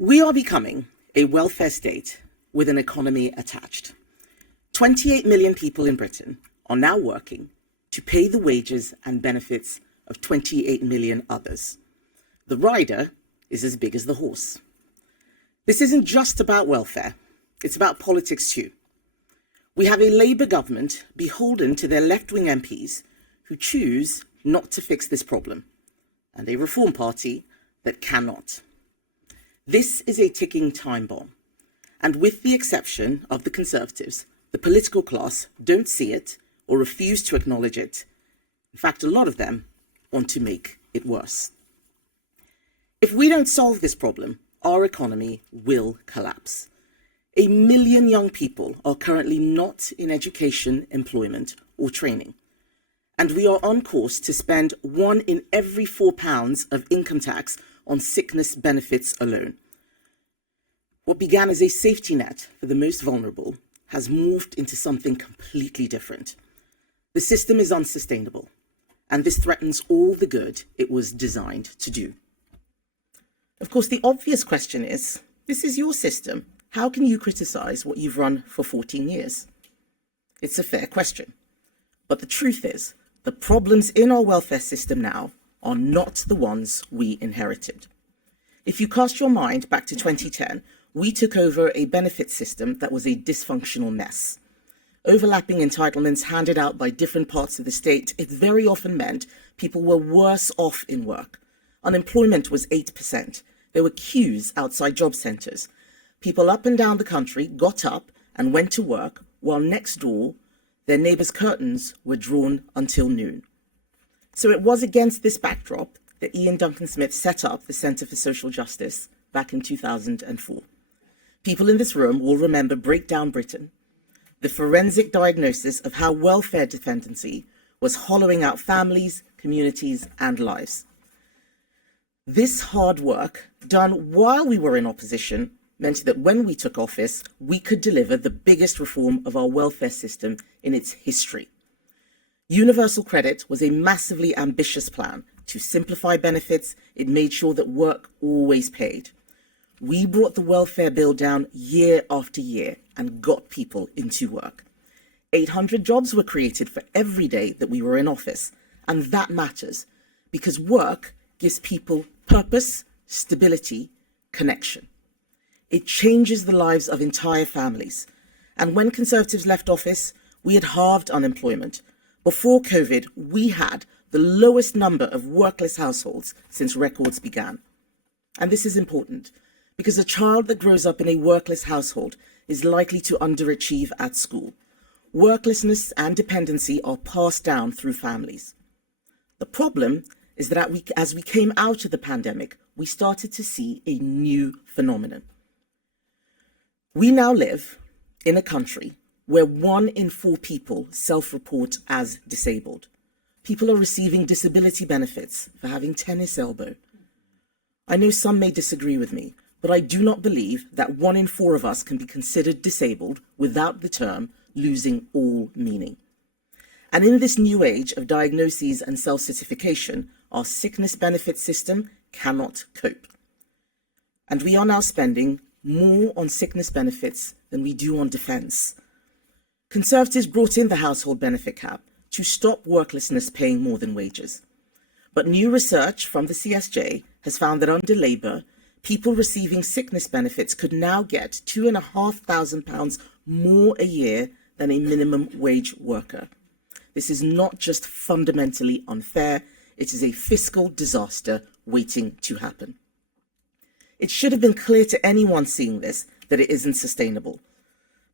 We are becoming a welfare state with an economy attached. 28 million people in Britain are now working to pay the wages and benefits of 28 million others. The rider is as big as the horse. This isn't just about welfare, it's about politics too. We have a Labour government beholden to their left-wing MPs who choose not to fix this problem, and a Reform Party that cannot. This is a ticking time bomb, and with the exception of the Conservatives, the political class don't see it or refuse to acknowledge it. In fact, a lot of them want to make it worse. If we don't solve this problem, our economy will collapse. 1 million young people are currently not in education, employment, or training. And we are on course to spend 1 in every £4 of income tax on sickness benefits alone. What began as a safety net for the most vulnerable has morphed into something completely different. The system is unsustainable, and this threatens all the good it was designed to do. Of course, the obvious question is, this is your system. How can you criticize what you've run for 14 years? It's a fair question. But the truth is, the problems in our welfare system now are not the ones we inherited. If you cast your mind back to 2010, we took over a benefit system that was a dysfunctional mess. Overlapping entitlements handed out by different parts of the state, it very often meant people were worse off in work. Unemployment was 8%. There were queues outside job centres. People up and down the country got up and went to work, while next door, their neighbours' curtains were drawn until noon. So it was against this backdrop that Ian Duncan Smith set up the Centre for Social Justice back in 2004. People in this room will remember Breakdown Britain, the forensic diagnosis of how welfare dependency was hollowing out families, communities, and lives. This hard work, done while we were in opposition, meant that when we took office, we could deliver the biggest reform of our welfare system in its history. Universal credit was a massively ambitious plan to simplify benefits. It made sure that work always paid. We brought the welfare bill down year after year and got people into work. 800 jobs were created for every day that we were in office, and that matters because work gives people purpose, stability, connection. It changes the lives of entire families. And when Conservatives left office, we had halved unemployment. Before COVID, we had the lowest number of workless households since records began. And this is important because a child that grows up in a workless household is likely to underachieve at school. Worklessness and dependency are passed down through families. The problem is that as we came out of the pandemic, we started to see a new phenomenon. We now live in a country where 1 in 4 people self-report as disabled. People are receiving disability benefits for having tennis elbow. I know some may disagree with me, but I do not believe that 1 in 4 of us can be considered disabled without the term losing all meaning. And in this new age of diagnoses and self-certification, our sickness benefit system cannot cope. And we are now spending more on sickness benefits than we do on defence. Conservatives brought in the household benefit cap to stop worklessness paying more than wages. But new research from the CSJ has found that under Labour, people receiving sickness benefits could now get £2,500 more a year than a minimum wage worker. This is not just fundamentally unfair, it is a fiscal disaster waiting to happen. It should have been clear to anyone seeing this that it isn't sustainable.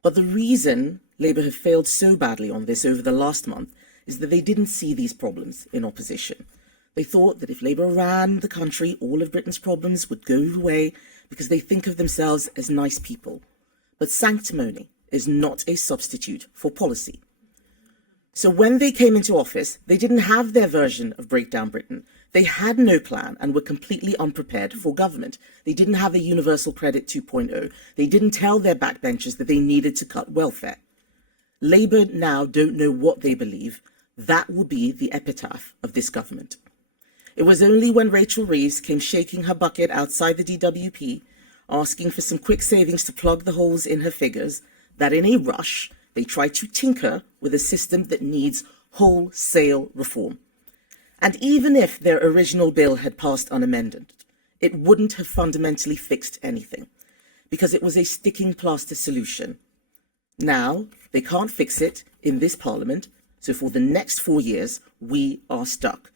But the reason Labour have failed so badly on this over the last month is that they didn't see these problems in opposition. They thought that if Labour ran the country, all of Britain's problems would go away because they think of themselves as nice people. But sanctimony is not a substitute for policy. So when they came into office, they didn't have their version of Breakdown Britain. They had no plan and were completely unprepared for government. They didn't have a Universal Credit 2.0. They didn't tell their backbenchers that they needed to cut welfare. Labour now don't know what they believe. That will be the epitaph of this government. It was only when Rachel Reeves came shaking her bucket outside the DWP asking for some quick savings to plug the holes in her figures, that in a rush, they tried to tinker with a system that needs wholesale reform. And even if their original bill had passed unamended, it wouldn't have fundamentally fixed anything, because it was a sticking plaster solution. Now, they can't fix it in this Parliament, so for the next 4 years, we are stuck.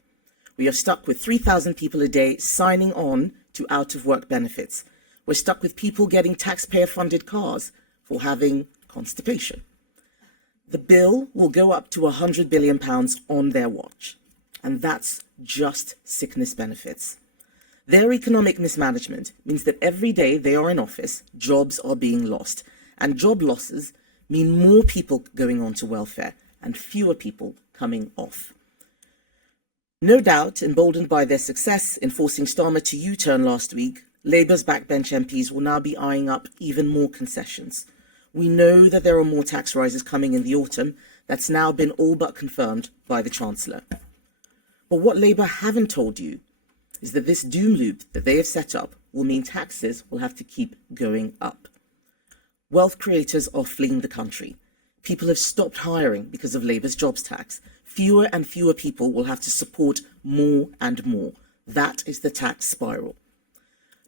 We are stuck with 3,000 people a day signing on to out-of-work benefits. We're stuck with people getting taxpayer-funded cars for having constipation. The bill will go up to £100 billion on their watch, and that's just sickness benefits. Their economic mismanagement means that every day they are in office, jobs are being lost, and job losses mean more people going on to welfare and fewer people coming off. No doubt, emboldened by their success in forcing Starmer to U-turn last week, Labour's backbench MPs will now be eyeing up even more concessions. We know that there are more tax rises coming in the autumn. That's now been all but confirmed by the Chancellor. But what Labour haven't told you is that this doom loop that they have set up will mean taxes will have to keep going up. Wealth creators are fleeing the country. People have stopped hiring because of Labour's jobs tax. Fewer and fewer people will have to support more and more. That is the tax spiral.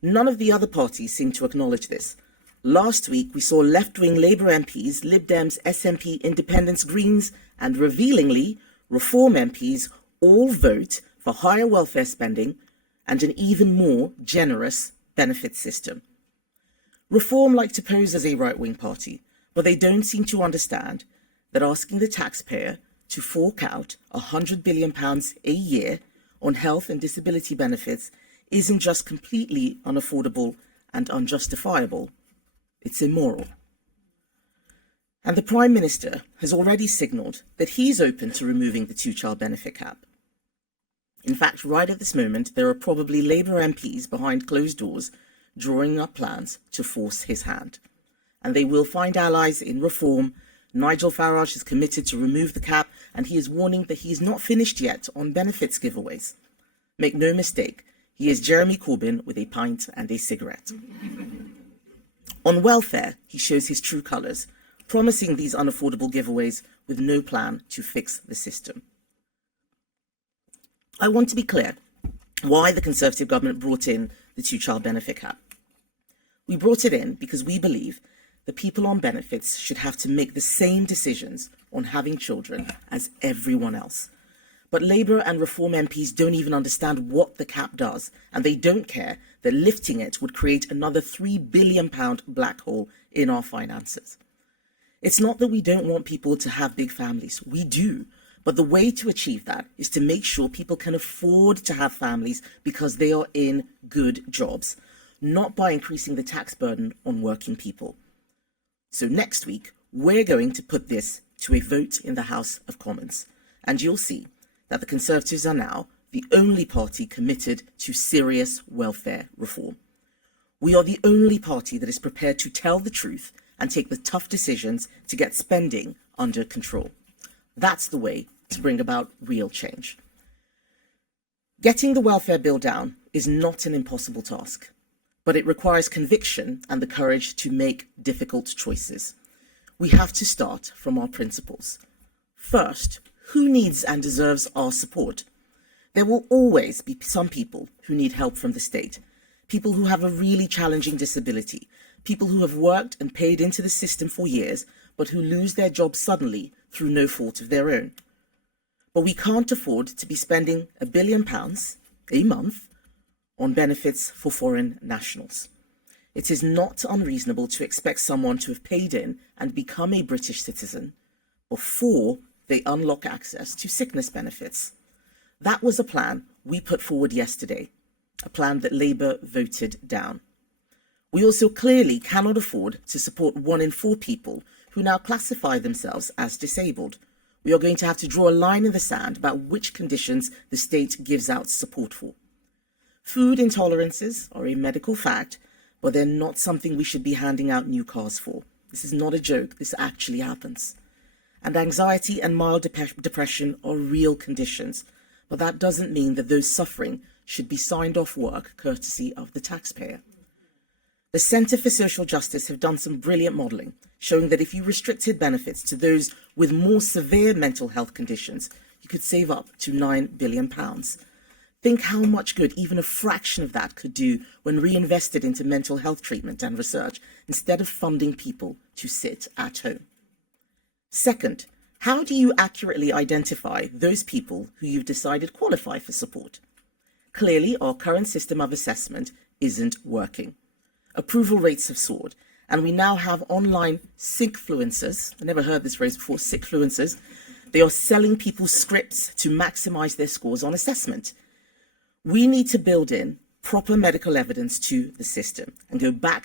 None of the other parties seem to acknowledge this. Last week, we saw left-wing Labour MPs, Lib Dems, SNP, Independents, Greens, and revealingly, Reform MPs all vote for higher welfare spending and an even more generous benefit system. Reform like to pose as a right-wing party, but they don't seem to understand that asking the taxpayer to fork out £100 billion a year on health and disability benefits isn't just completely unaffordable and unjustifiable, it's immoral. And the Prime Minister has already signalled that he's open to removing the two-child benefit cap. In fact, right at this moment, there are probably Labour MPs behind closed doors drawing up plans to force his hand. And they will find allies in Reform. Nigel Farage is committed to remove the cap, and he is warning that he is not finished yet on benefits giveaways. Make no mistake, he is Jeremy Corbyn with a pint and a cigarette. On welfare, he shows his true colours, promising these unaffordable giveaways with no plan to fix the system. I want to be clear why the Conservative government brought in the two-child benefit cap. We brought it in because we believe that people on benefits should have to make the same decisions on having children as everyone else. But Labour and Reform MPs don't even understand what the cap does, and they don't care that lifting it would create another £3 billion black hole in our finances. It's not that we don't want people to have big families. We do. But the way to achieve that is to make sure people can afford to have families because they are in good jobs, not by increasing the tax burden on working people. So next week, we're going to put this to a vote in the House of Commons, and you'll see that the Conservatives are now the only party committed to serious welfare reform. We are the only party that is prepared to tell the truth and take the tough decisions to get spending under control. That's the way to bring about real change. Getting the welfare bill down is not an impossible task, but it requires conviction and the courage to make difficult choices. We have to start from our principles. First, who needs and deserves our support? There will always be some people who need help from the state, people who have a really challenging disability, people who have worked and paid into the system for years, but who lose their jobs suddenly through no fault of their own. But we can't afford to be spending £1 billion a month on benefits for foreign nationals. It is not unreasonable to expect someone to have paid in and become a British citizen before they unlock access to sickness benefits. That was a plan we put forward yesterday, a plan that Labour voted down. We also clearly cannot afford to support 1 in 4 people who now classify themselves as disabled. We are going to have to draw a line in the sand about which conditions the state gives out support for. Food intolerances are a medical fact, but they're not something we should be handing out new cars for. This is not a joke, this actually happens. And anxiety and mild depression are real conditions, but that doesn't mean that those suffering should be signed off work courtesy of the taxpayer. The Centre for Social Justice have done some brilliant modelling, showing that if you restricted benefits to those with more severe mental health conditions, you could save up to £9 billion. Think how much good even a fraction of that could do when reinvested into mental health treatment and research, instead of funding people to sit at home. Second, how do you accurately identify those people who you've decided qualify for support? Clearly, our current system of assessment isn't working. Approval rates have soared, and we now have online sickfluencers. I never heard this phrase before, sickfluencers. They are selling people scripts to maximize their scores on assessment. We need to build in proper medical evidence to the system and go back